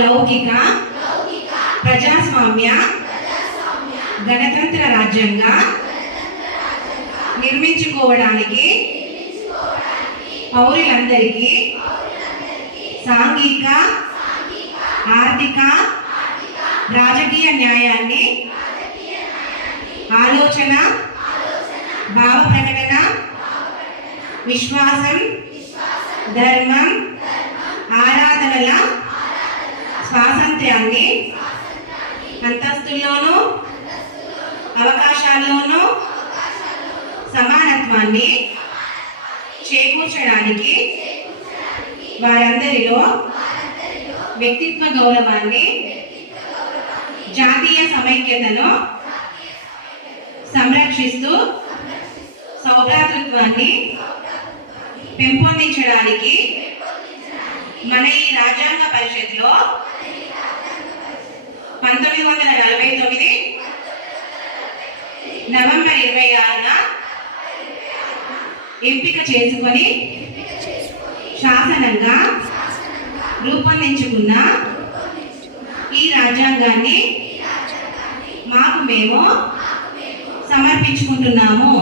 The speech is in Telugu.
లౌకిక ప్రజాస్వామ్య గణతంత్ర రాజ్యంగా నిర్మించుకోవడానికి పౌరులందరికీ సాంఘిక ఆర్థిక రాజకీయ న్యాయాన్ని ఆలోచన భావ ప్రకటన విశ్వాసం ధర్మం ఆరాధనల స్వాతంత్ర్యాన్ని అంతస్తుల్లోనూ అవకాశాల్లోనూ సమానత్వాన్ని చేకూర్చడానికి వారందరిలో వ్యక్తిత్వ గౌరవాన్ని జాతీయ సమైక్యతను సంరక్షిస్తూ సౌభ్రాతృత్వాన్ని పెంపొందించడానికి మన ఈ రాజ్యాంగ పరిషత్లో 1949 నవంబర్ 26న ఎంపిక చేసుకొని శాసనంగా రూపొందించుకున్న ఈ రాజ్యాంగాన్ని మాకు మేము సమర్పించుకుంటున్నాము.